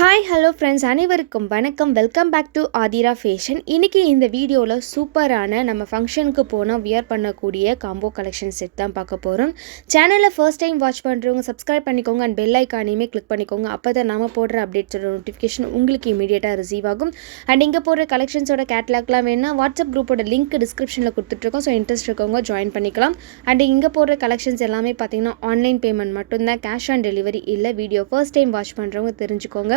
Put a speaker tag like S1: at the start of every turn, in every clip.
S1: Hi hello friends அனைவருக்கும் வணக்கம். Welcome back to Aathira fashion இன்றைக்கி இந்த வீடியோவில் சூப்பரான நம்ம ஃபங்க்ஷனுக்கு போனால் வியர் பண்ணக்கூடிய காம்போ கலெக்ஷன் செட் தான் பார்க்க போகிறோம் சேனலில் ஃபர்ஸ்ட் டைம் வாட்ச் பண்ணுறவங்க சப்ஸ்கிரைப் பண்ணிக்கோங்க. அண்ட் பெல் ஐக்கானையுமே கிளிக் பண்ணிக்கோங்க. அப்போ தான் நாம போடுற அப்டேட்ஸோட நோட்டிஃபிகேஷன் உங்களுக்கு இமீடியட்டாக ரிசீவ் ஆகும். அண்ட் இங்கே போடுற கலெக்ஷன்ஸோட கேட்லாக்லாம் வேணால் வாட்ஸ்அப் குரூப்போட லிங்க் டிஸ்கிரிப்ஷனில் கொடுத்துட்ருக்கோம் ஸோ இன்ட்ரெஸ்ட் இருக்கவங்க ஜாயின் பண்ணிக்கலாம். அண்ட் இங்கே போடுற கலெக்ஷன்ஸ் எல்லாமே பார்த்தீங்கன்னா ஆன்லைன் பேமெண்ட் மட்டும்தான். கேஷ் ஆன் டெலிவரி இல்லை. வீடியோ ஃபர்ஸ்ட் டைம் வாட்ச் பண்ணுறவங்க தெரிஞ்சுக்கோங்க.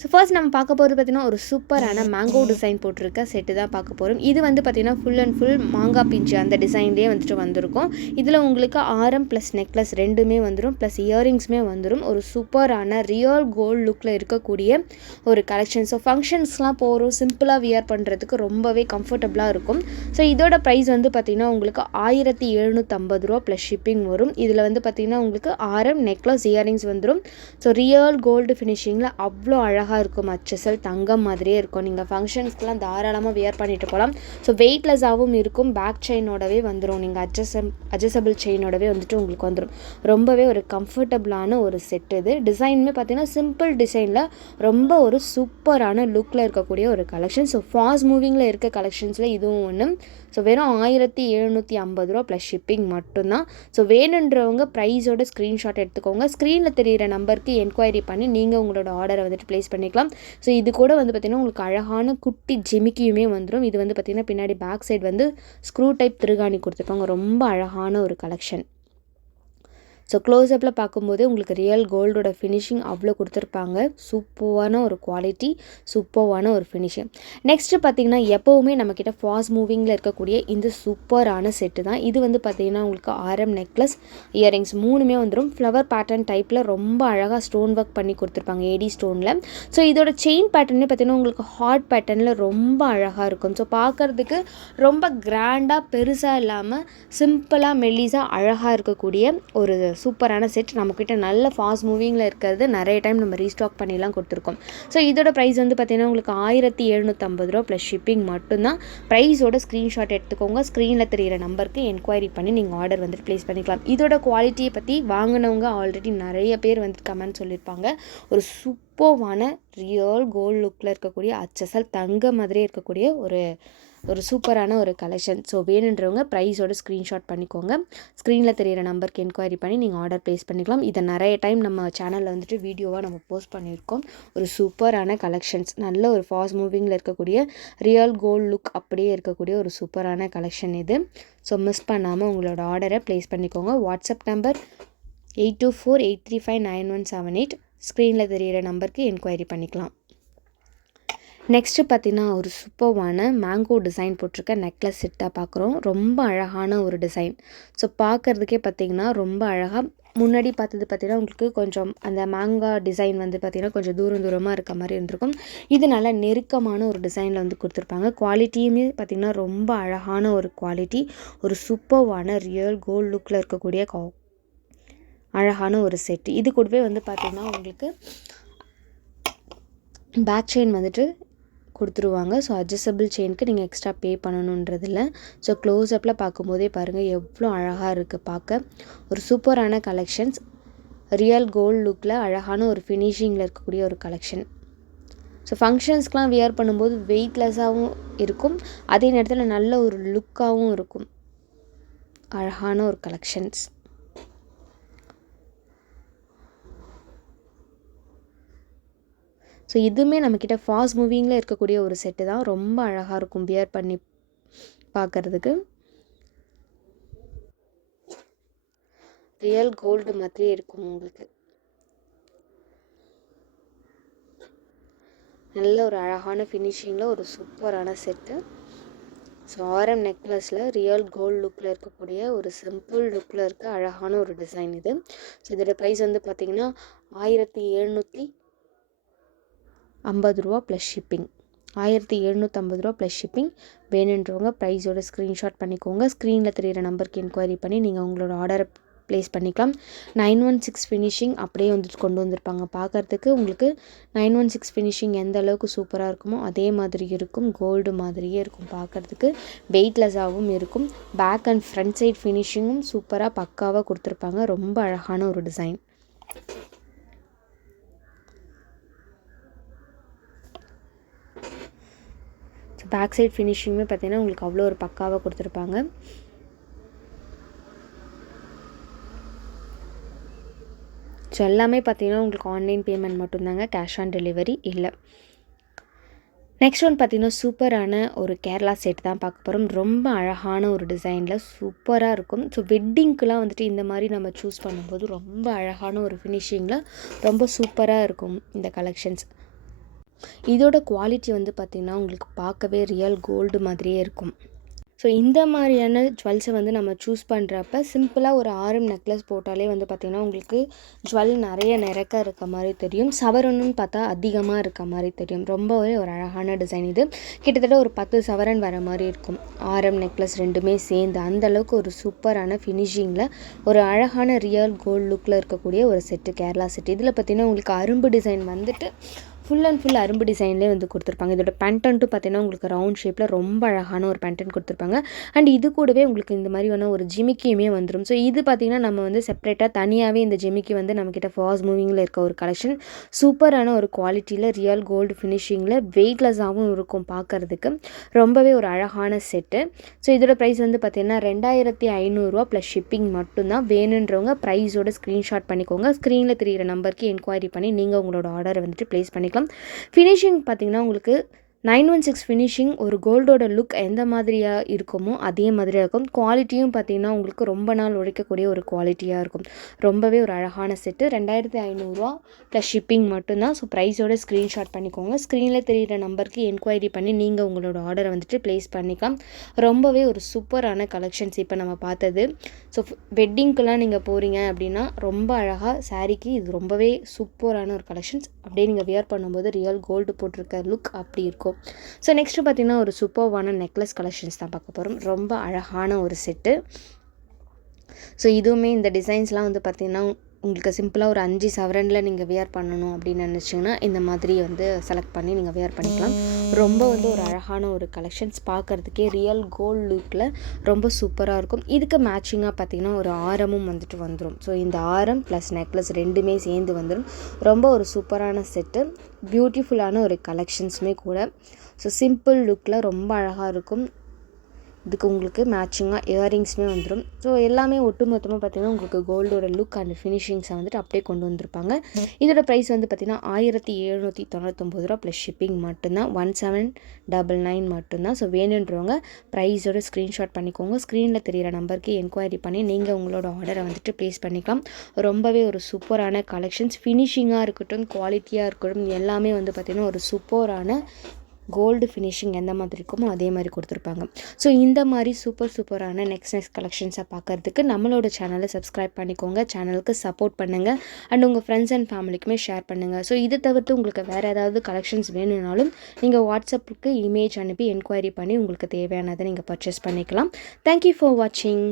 S1: ஸோ ஃபர்ஸ்ட் நம்ம பார்க்க போகிறது பார்த்தீங்கன்னா ஒரு சூப்பரான மேங்கோ டிசைன் போட்டிருக்க செட்டு தான் பார்க்க போகிறோம் இது வந்து பார்த்திங்கன்னா ஃபுல் அண்ட் ஃபுல் மாங்காய் பிஞ்சு அந்த டிசைன்லேயே வந்துட்டு வந்திருக்கும். இதில் உங்களுக்கு ஆரம் ப்ளஸ் நெக்லஸ் ரெண்டுமே வந்துடும் ப்ளஸ் இயரிங்ஸுமே வந்துடும் ஒரு சூப்பரான ரியல் கோல்டு லுக்கில் இருக்கக்கூடிய ஒரு கலெக்ஷன் ஸோ ஃபங்க்ஷன்ஸ்லாம் போகிறோம் சிம்பிளாக வியர் பண்ணுறதுக்கு ரொம்பவே கம்ஃபர்டபுளாக இருக்கும். ஸோ இதோட ப்ரைஸ் வந்து பார்த்திங்கன்னா உங்களுக்கு ஆயிரத்தி எழுநூற்றம்பது ரூபா ப்ளஸ் ஷிப்பிங் வரும். இதில் வந்து பார்த்திங்கன்னா உங்களுக்கு ஆரம் நெக்லஸ் இயரிங்ஸ் வந்துடும் ஸோ ரியல் கோல்டு ஃபினிஷிங்கில் அவ்வளோ அழகாக அழகாக இருக்கும் அச்சசல் தங்கம் மாதிரியே இருக்கும். நீங்கள் ஃபங்க்ஷன்ஸ்க்கெலாம் தாராளமாக வியர் பண்ணிட்டு போகலாம் ஸோ வெயிட்லெஸ்ஸாகவும் இருக்கும். பேக் செயினோடவே வந்துடும் நீங்கள் அட்ஜஸ்டம் அட்ஜஸ்டபிள் செயினோடவே வந்துட்டு உங்களுக்கு வந்துடும் ரொம்பவே ஒரு கம்ஃபர்டபுளான ஒரு செட் இது. டிசைனுமே பார்த்தீங்கன்னா சிம்பிள் டிசைனில் ரொம்ப ஒரு சூப்பரான லுக்கில் இருக்கக்கூடிய ஒரு கலெக்ஷன் ஸோ ஃபாஸ்ட் மூவிங்கில் இருக்க கலெக்ஷன்ஸில் இதுவும் ஒன்று ஸோ வெறும் ஆயிரத்தி எழுநூற்றி ஐம்பது ரூபா ப்ளஸ் ஷிப்பிங் மட்டும்தான். ஸோ வேணுன்றவங்க ப்ரைஸோட ஸ்க்ரீன்ஷாட் எடுத்துக்கோங்க. ஸ்க்ரீனில் தெரிகிற நம்பருக்கு என்கொயரி பண்ணி நீங்கள் உங்களோட ஆர்டரை வந்துட்டு ப்ளேஸ் பண்ணிக்கலாம். ஸோ இது கூட வந்து பார்த்திங்கன்னா உங்களுக்கு அழகான குட்டி ஜிமிக்கியுமே வந்துடும் இது வந்து பார்த்திங்கன்னா பின்னாடி பேக் சைடு வந்து ஸ்க்ரூ டைப் திருகாணி கொடுத்துருப்பாங்க. ரொம்ப அழகான ஒரு கலெக்ஷன் ஸோ க்ளோஸ்அப்பில் பார்க்கும்போது உங்களுக்கு ரியல் கோல்டோட ஃபினிஷிங் அவ்வளோ கொடுத்துருப்பாங்க. சூப்பரான ஒரு குவாலிட்டி சூப்பரான ஒரு ஃபினிஷிங் நெக்ஸ்ட்டு பார்த்திங்கன்னா எப்போவுமே நம்மக்கிட்ட ஃபாஸ்ட் மூவிங்கில் இருக்கக்கூடிய இந்த சூப்பரான செட்டு தான். இது வந்து பார்த்திங்கன்னா உங்களுக்கு ஆரம் நெக்லஸ் இயரிங்ஸ் மூணுமே வந்துடும் ஃப்ளவர் பேட்டர்ன் டைப்பில் ரொம்ப அழகாக ஸ்டோன் ஒர்க் பண்ணி கொடுத்துருப்பாங்க ஏடி ஸ்டோனில் ஸோ இதோட செயின் பேட்டர்னே பார்த்திங்கன்னா உங்களுக்கு ஹார்ட் பேட்டர்னில் ரொம்ப அழகாக இருக்கும். ஸோ பார்க்குறதுக்கு ரொம்ப கிராண்டாக பெருசாக இல்லாமல் சிம்பிளாக மெல்லிஸாக அழகாக இருக்கக்கூடிய ஒரு சூப்பரான செட் நம்மக்கிட்ட நல்ல ஃபாஸ்ட் மூவிங்கில் இருக்கிறது நிறைய டைம் நம்ம ரீஸ்டாக் பண்ணிலாம் கொடுத்துருக்கோம். ஸோ இதோட ப்ரைஸ் வந்து பார்த்திங்கன்னா உங்களுக்கு ஆயிரத்தி எழுநூற்றம்பது ரூபா ப்ளஸ் ஷிப்பிங் மட்டும்தான். ப்ரைஸோட ஸ்க்ரீன்ஷாட் எடுத்துக்கோங்க. ஸ்க்ரீனில் தெரிகிற நம்பருக்கு என்கொயரி பண்ணி நீங்கள் ஆர்டர் வந்துட்டு ப்ளேஸ் பண்ணிக்கலாம். இதோட குவாலிட்டியை பற்றி வாங்கினவங்க ஆல்ரெடி நிறைய பேர் வந்துட்டு கமெண்ட் சொல்லியிருப்பாங்க ஒரு சூப்பர்வான ரியல் கோல்டு லுக்கில் இருக்கக்கூடிய அச்சசல் தங்க மாதிரியே இருக்கக்கூடிய ஒரு ஒரு சூப்பரான ஒரு கலெக்ஷன் ஸோ வேணுன்றவங்க ப்ரைஸோட ஸ்க்ரீன்ஷாட் பண்ணிக்கோங்க. ஸ்க்ரீனில் தெரியிற நம்பருக்கு என்கொயரி பண்ணி நீங்கள் ஆர்டர் ப்ளேஸ் பண்ணிக்கலாம். இதை நிறைய டைம் நம்ம சேனலில் வந்துட்டு வீடியோவாக நம்ம போஸ்ட் பண்ணியிருக்கோம். ஒரு சூப்பரான கலெக்ஷன்ஸ் நல்ல ஒரு ஃபாஸ்ட் மூவிங்கில் இருக்கக்கூடிய ரியல் கோல்ட் லுக் அப்படியே இருக்கக்கூடிய ஒரு சூப்பரான கலெக்ஷன் இது. ஸோ மிஸ் பண்ணாமல் உங்களோட ஆர்டரை ப்ளேஸ் பண்ணிக்கோங்க. WhatsApp number eight two four eight three five nine one seven eight ஸ்க்ரீனில் தெரிகிற நம்பருக்கு என்கொயரி பண்ணிக்கலாம். நெக்ஸ்ட்டு பார்த்தீங்கன்னா ஒரு சூப்பர்வான மேங்கோ டிசைன் போட்டிருக்க நெக்லஸ் செட்டாக பார்க்குறோம். ரொம்ப அழகான ஒரு டிசைன் ஸோ பார்க்குறதுக்கே பார்த்திங்கன்னா ரொம்ப அழகாக முன்னாடி பார்த்தது பார்த்திங்கன்னா உங்களுக்கு கொஞ்சம் அந்த மேங்கா டிசைன் வந்து பார்த்திங்கன்னா கொஞ்சம் தூரம் தூரமாக இருக்க மாதிரி இருந்திருக்கும். இது நல்லா நெருக்கமான ஒரு டிசைனில் வந்து கொடுத்துருப்பாங்க. குவாலிட்டியுமே பார்த்திங்கன்னா ரொம்ப அழகான ஒரு குவாலிட்டி ஒரு சூப்பர்வான ரியல் கோல்டு லுக்கில் இருக்கக்கூடிய அழகான ஒரு செட்டு இது கூடவே வந்து பார்த்திங்கன்னா உங்களுக்கு பேக் செயின் வந்துட்டு கொடுத்துருவாங்க. ஸோ அட்ஜஸ்டபிள் செயினுக்கு நீங்கள் எக்ஸ்ட்ரா பே பண்ணணுன்றதில்ல. ஸோ க்ளோஸ்அப்பில் பார்க்கும்போதே பாருங்கள் எவ்வளோ அழகாக இருக்குது பார்க்க ஒரு சூப்பரான கலெக்ஷன்ஸ் ரியல் கோல்டு லுக்கில் அழகான ஒரு ஃபினிஷிங்கில் இருக்கக்கூடிய ஒரு கலெக்ஷன் ஸோ ஃபங்க்ஷன்ஸ்க்கெலாம் வியர் பண்ணும்போது வெயிட்லெஸ்ஸாகவும் இருக்கும். அதே நேரத்தில் நல்ல ஒரு லுக்காகவும் இருக்கும். அழகான ஒரு கலெக்ஷன்ஸ் ஸோ இதுவுமே நம்மக்கிட்ட ஃபாஸ்ட் மூவிங்கில் இருக்கக்கூடிய ஒரு செட்டு தான். ரொம்ப அழகாக இருக்கும் வியர் பண்ணி பார்க்குறதுக்கு ரியல் கோல்டு மாதிரியே இருக்கும் உங்களுக்கு. நல்ல ஒரு அழகான ஃபினிஷிங்கில் ஒரு சூப்பரான செட்டு ஸோ ஆரம் நெக்லஸில் ரியல் கோல்டு லுக்கில் இருக்கக்கூடிய ஒரு சிம்பிள் லுக்கில் இருக்க அழகான ஒரு டிசைன் இது. ஸோ இதோட ப்ரைஸ் வந்து பார்த்திங்கன்னா ஆயிரத்தி எழுநூற்றி ஐம்பது ரூபா ப்ளஸ் ஷிப்பிங் ஆயிரத்தி எழுநூற்றம்பது ரூபா ப்ளஸ் ஷிப்பிங் வேணுன்றவங்க ப்ரைஸோட ஸ்க்ரீன்ஷாட் பண்ணிக்கோங்க. ஸ்க்ரீனில் தெரிகிற நம்பருக்கு என்கொயரி பண்ணி நீங்கள் உங்களோட ஆர்டரை ப்ளேஸ் பண்ணிக்கலாம். நைன் ஒன் சிக்ஸ் ஃபினிஷிங் அப்படியே வந்துட்டு கொண்டு வந்திருப்பாங்க. பார்க்குறதுக்கு உங்களுக்கு நைன் ஒன் சிக்ஸ் ஃபினிஷிங் எந்த அளவுக்கு சூப்பராக இருக்குமோ அதே மாதிரி இருக்கும். கோல்டு மாதிரியே இருக்கும் பார்க்குறதுக்கு. வெயிட்லெஸ்ஸாகவும் இருக்கும். பேக் அண்ட் ஃப்ரண்ட் சைட் ஃபினிஷிங்கும் சூப்பராக பக்காவாக கொடுத்துருப்பாங்க. ரொம்ப அழகான ஒரு டிசைன் பேக் சைட் ஃபினிஷிங்குமே பார்த்தீங்கன்னா உங்களுக்கு அவ்வளோ ஒரு பக்காவாக கொடுத்துருப்பாங்க. ஸோ எல்லாமே பார்த்தீங்கன்னா உங்களுக்கு ஆன்லைன் பேமெண்ட் மட்டும்தாங்க கேஷ் ஆன் டெலிவரி இல்லை. நெக்ஸ்ட் ஒன் பார்த்தீங்கன்னா சூப்பரான ஒரு கேரளா செட் தான் பார்க்க போகிறோம் ரொம்ப அழகான ஒரு டிசைனில் சூப்பராக இருக்கும். ஸோ வெட்டிங்க்கெலாம் வந்துட்டு இந்த மாதிரி நம்ம சூஸ் பண்ணும்போது ரொம்ப அழகான ஒரு ஃபினிஷிங்கில் ரொம்ப சூப்பராக இருக்கும் இந்த கலெக்ஷன்ஸ் இதோட குவாலிட்டி வந்து பார்த்திங்கன்னா உங்களுக்கு பார்க்கவே ரியல் கோல்டு மாதிரியே இருக்கும். ஸோ இந்த மாதிரியான ஜுவல்ஸை வந்து நம்ம சூஸ் பண்ணுறப்ப சிம்பிளாக ஒரு ஆரம் நெக்லஸ் போட்டாலே வந்து பார்த்திங்கன்னா உங்களுக்கு ஜுவல் நிறைய நிறக்க இருக்க மாதிரி தெரியும். சவரன்னு பார்த்தா அதிகமாக இருக்க மாதிரி தெரியும். ரொம்பவே ஒரு அழகான டிசைன் இது. கிட்டத்தட்ட ஒரு பத்து சவரன் வர மாதிரி இருக்கும். ஆரம் நெக்லஸ் ரெண்டுமே சேர்ந்து அந்தளவுக்கு ஒரு சூப்பரான ஃபினிஷிங்கில் ஒரு அழகான ரியல் கோல்டு லுக்கில் இருக்கக்கூடிய ஒரு செட்டு கேரளா செட்டு இதில் பார்த்திங்கன்னா உங்களுக்கு அரும்பு டிசைன் வந்துட்டு ஃபுல் அண்ட் ஃபுல் அரும்பு டிசைன்லேயே வந்து கொடுத்துருப்பாங்க. இதோட பேண்டன்ட்டு பார்த்தீங்கன்னா உங்களுக்கு ரவுண்ட் ஷேப்பில் ரொம்ப அழகான ஒரு பேண்டன் கொடுத்துருப்பாங்க. அண்ட் இது கூடவே உங்களுக்கு இந்த மாதிரி வேணால் ஒரு ஜிமிக்கியுமே வந்துடும் ஸோ இது பார்த்திங்கன்னா நம்ம வந்து செப்பரேட்டாக தனியாகவே இந்த ஜிமிக்கி வந்து நம்மக்கிட்ட ஃபாஸ்ட் மூவிங்கில் இருக்க ஒரு கலெக்ஷன் சூப்பரான ஒரு குவாலிட்டியில் ரியல் கோல்டு ஃபினிஷிங்கில் வெயிட்லெஸ்ஸாகவும் இருக்கும் பார்க்குறதுக்கு. ரொம்பவே ஒரு அழகான செட்டு ஸோ இதோட ப்ரைஸ் வந்து பார்த்திங்கன்னா ரெண்டாயிரத்தி ஐநூறுரூவா ப்ளஸ் ஷிப்பிங் மட்டும்தான். வேணுன்றவங்க ப்ரைஸோட ஸ்க்ரீன்ஷாட் பண்ணிக்கோங்க. ஸ்க்ரீனில் தெரிகிற நம்பருக்கு என்கொயரி பண்ணி நீங்கள் உங்களோட ஆர்டரை வந்துட்டு ப்ளேஸ் பண்ணிக்கலாம் ஃபினிஷிங் பார்த்திங்கன்னா உங்களுக்கு நைன் ஒன் சிக்ஸ் ஃபினிஷிங் ஒரு கோல்டோட லுக் எந்த மாதிரியாக இருக்குமோ அதே மாதிரியாக இருக்கும். குவாலிட்டியும் பார்த்திங்கன்னா உங்களுக்கு ரொம்ப நாள் உழைக்கக்கூடிய ஒரு குவாலிட்டியாக இருக்கும். ரொம்பவே ஒரு அழகான செட்டு ரெண்டாயிரத்தி ஐநூறுரூவா ப்ளஸ் ஷிப்பிங் மட்டும்தான். ஸோ ப்ரைஸோட ஸ்க்ரீன்ஷாட் பண்ணிக்கோங்க. ஸ்க்ரீனில் தெரிகிற நம்பருக்கு என்கொயரி பண்ணி நீங்கள் உங்களோட ஆர்டரை வந்துட்டு ப்ளேஸ் பண்ணிக்கலாம். ரொம்பவே ஒரு சூப்பரான கலெக்ஷன்ஸ் இப்போ நம்ம பார்த்தது. ஸோ வெட்டிங்க்கெலாம் நீங்கள் போகிறீங்க அப்படின்னா ரொம்ப அழகாக சாரீக்கு இது ரொம்பவே சூப்பரான ஒரு கலெக்ஷன்ஸ் அப்படியே நீங்கள் வியர் பண்ணும்போது ரியல் கோல்டு போட்டிருக்க லுக் அப்படி இருக்கும். ஸோ நெக்ஸ்ட்டு பார்த்திங்கன்னா ஒரு சூப்பர்வான நெக்லஸ் கலெக்ஷன்ஸ் தான் பார்க்க போகிறோம் ரொம்ப அழகான ஒரு செட்டு ஸோ இதுவுமே இந்த டிசைன்ஸ்லாம் வந்து பார்த்திங்கன்னா உங்களுக்கு சிம்பிளாக ஒரு அஞ்சு சவரனில் நீங்கள் வியர் பண்ணணும் அப்படின்னு நினச்சிங்கன்னா இந்த மாதிரி வந்து செலக்ட் பண்ணி நீங்கள் வியர் பண்ணிக்கலாம். ரொம்ப வந்து ஒரு அழகான ஒரு கலெக்ஷன்ஸ் பார்க்குறதுக்கே ரியல் கோல்ட் லுக்கில் ரொம்ப சூப்பராக இருக்கும். இதுக்கு மேட்சிங்காக பார்த்திங்கன்னா ஒரு ஆரமும் வந்துட்டு வந்துடும் ஸோ இந்த ஆரம் ப்ளஸ் நெக்லஸ் ரெண்டுமே சேர்ந்து வந்துடும் ரொம்ப ஒரு சூப்பரான செட்டு பியூட்டிஃபுல்லான ஒரு கலெக்ஷன்ஸுமே கூட. ஸோ சிம்பிள் லுக்கில் ரொம்ப அழகாக இருக்கும். இதுக்கு உங்களுக்கு மேட்சிங்காக இயரிங்ஸுமே வந்துடும் ஸோ எல்லாமே ஒட்டு மொத்தமாக பார்த்திங்கன்னா உங்களுக்கு கோல்டோட லுக் அண்ட் ஃபினிஷிங்ஸை வந்துட்டு அப்படியே கொண்டு வந்திருப்பாங்க. இதோட ப்ரைஸ் வந்து பார்த்திங்கன்னா ஆயிரத்தி எழுநூற்றி தொண்ணூத்தொம்பது ரூபா ப்ளஸ் ஷிப்பிங் மட்டும்தான். ஒன் செவன் டபுள் நைன் மட்டும்தான். ஸோ வேணுன்றவங்க ப்ரைஸோட ஸ்க்ரீன்ஷாட் பண்ணிக்கோங்க. ஸ்க்ரீனில் தெரிகிற நம்பருக்கு என்கொயரி பண்ணி நீங்கள் உங்களோட ஆர்டரை வந்துட்டு ப்ளேஸ் பண்ணிக்கலாம். ரொம்பவே ஒரு சூப்பரான கலெக்ஷன்ஸ் ஃபினிஷிங்காக இருக்கட்டும் குவாலிட்டியாக இருக்கட்டும் எல்லாமே வந்து பார்த்திங்கன்னா ஒரு சூப்பரான கோல்டு ஃபினிஷிங் எந்த மாதிரி இருக்குமோ அதே மாதிரி கொடுத்துருப்பாங்க. ஸோ இந்த மாதிரி சூப்பர் சூப்பரான நெக்ஸ்ட் நெக்ஸ்ட் கலெக்ஷன்ஸை பார்க்குறதுக்கு நம்மளோட சேனலை சப்ஸ்கிரைப் பண்ணிக்கோங்க. சேனலுக்கு சப்போர்ட் பண்ணுங்கள் அண்ட் உங்கள் ஃப்ரெண்ட்ஸ் அண்ட் ஃபேமிலிக்குமே ஷேர் பண்ணுங்கள் ஸோ இதை தவிர்த்து உங்களுக்கு வேறு ஏதாவது கலெக்ஷன்ஸ் வேணும்னாலும் நீங்கள் வாட்ஸ்அப்புக்கு இமேஜ் அனுப்பி என்கொயரி பண்ணி உங்களுக்கு தேவையானதை நீங்கள் பர்ச்சேஸ் பண்ணிக்கலாம். தேங்க்யூ ஃபார் வாட்சிங்